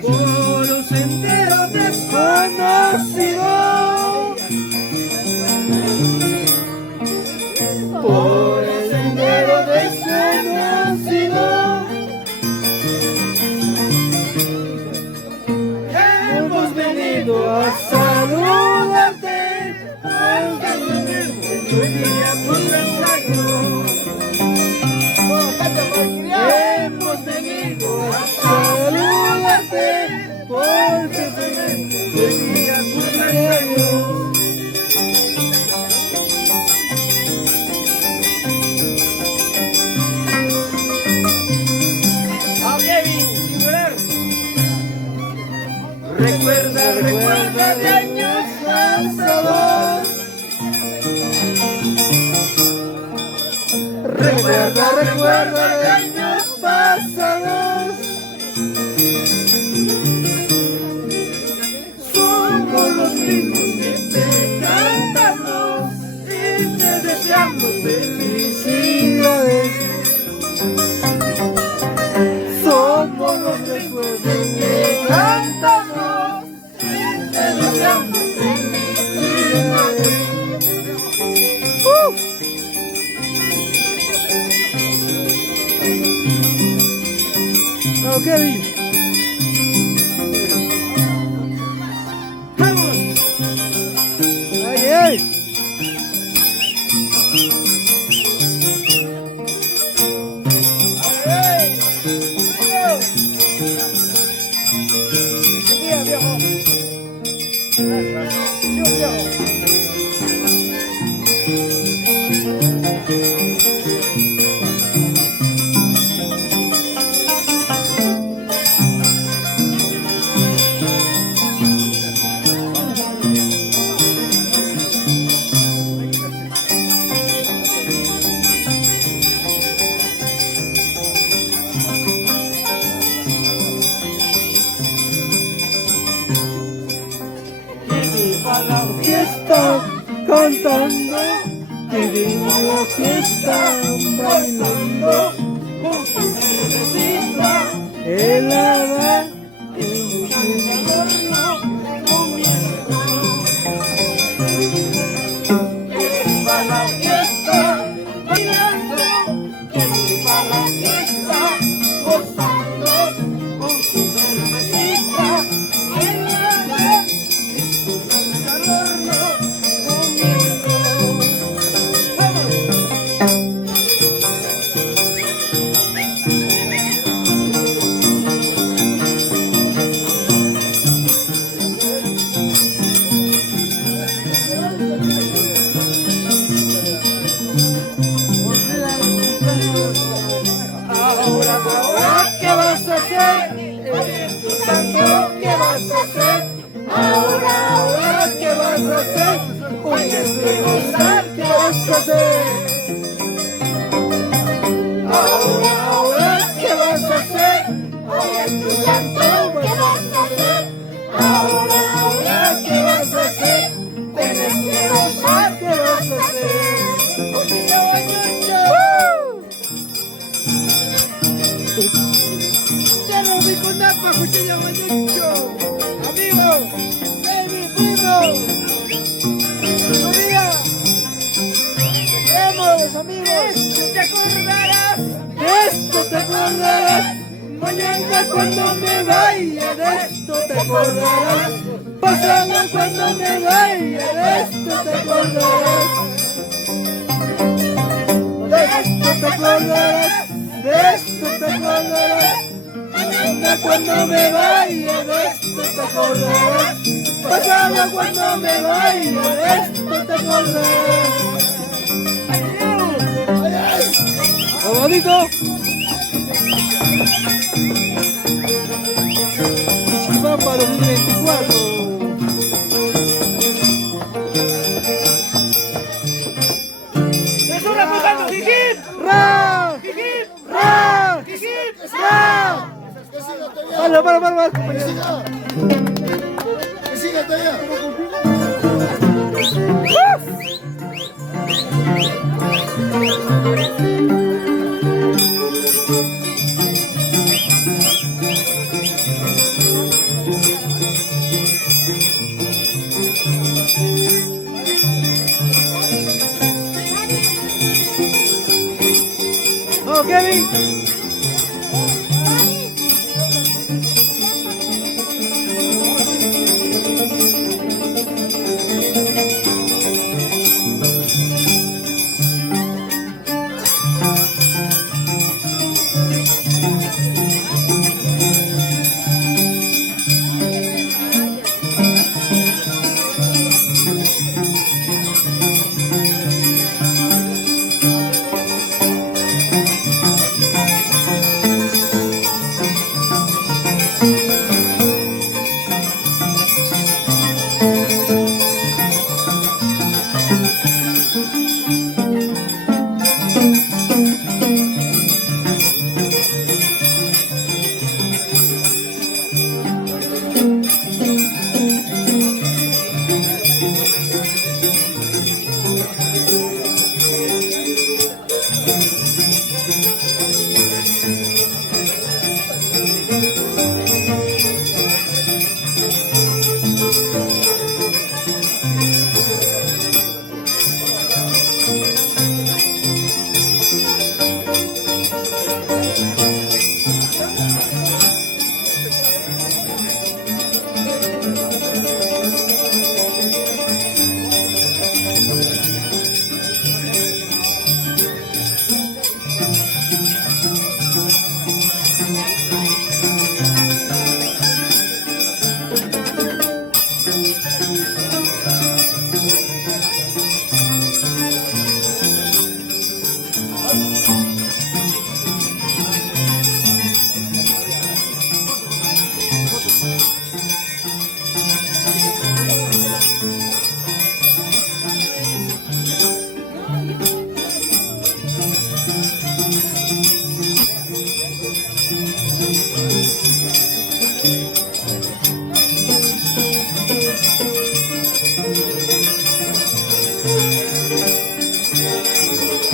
Por un sendero desconocido, por el sendero desconocido, hemos venido a saludarte, porque tu día por pensarnos. Hemos venido a saludarte, porque tu día por pensarnos. Recuerda, recuerda de años pasados. Recuerda, recuerda de años pasados. Somos los mismos que te cantamos y te deseamos felicidades. Somos los mismos que te cantamos y te deseamos felicidades. Oh, Kevin. ¡Vamos! ¡Ay, ay! cantando, que viva la fiesta, bailando, con su cervecita, helada, que viva la fiesta, bailando, que viva la fiesta, gozando, con su cervecita, helada, disfrutando al horno, conmigo. Ahora, ¿qué vas a hacer? Espíritu Santo, ¿qué vas a hacer? Ahora, ¿qué vas a hacer? Hoy es que gozar, ¿qué vas a hacer? Ahora, ¿qué vas a hacer? Hoy es tu santo, ¿qué vas a hacer? Ahora, ¿qué vas a hacer? Tienes que gozar, ¿qué vas a hacer? Cocina bañucho. Ya no vi con napa, cuchilla bañucho. Amigo, baby, primo. María. Vemos, amigos. ¿Te acordarás? De esto te acordarás. Mañana cuando me vaya, de esto te acordarás. Pasado cuando me vaya, de esto te acordarás. De esto te acordarás. De esto te acordarás. Mañana cuando me vaya, de esto te acordarás. Pasado cuando me vaya, de esto te acordarás. ¡Abadito! Chichipampa 2024. ¡Censura pujando! ¡Jijip! ¡Ra! ¡Jijip! ¡Ra! ¡Jijip! ¡Ra! Para, compañero. Que siga todavía. ¡Oh, Kevin!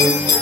Ahora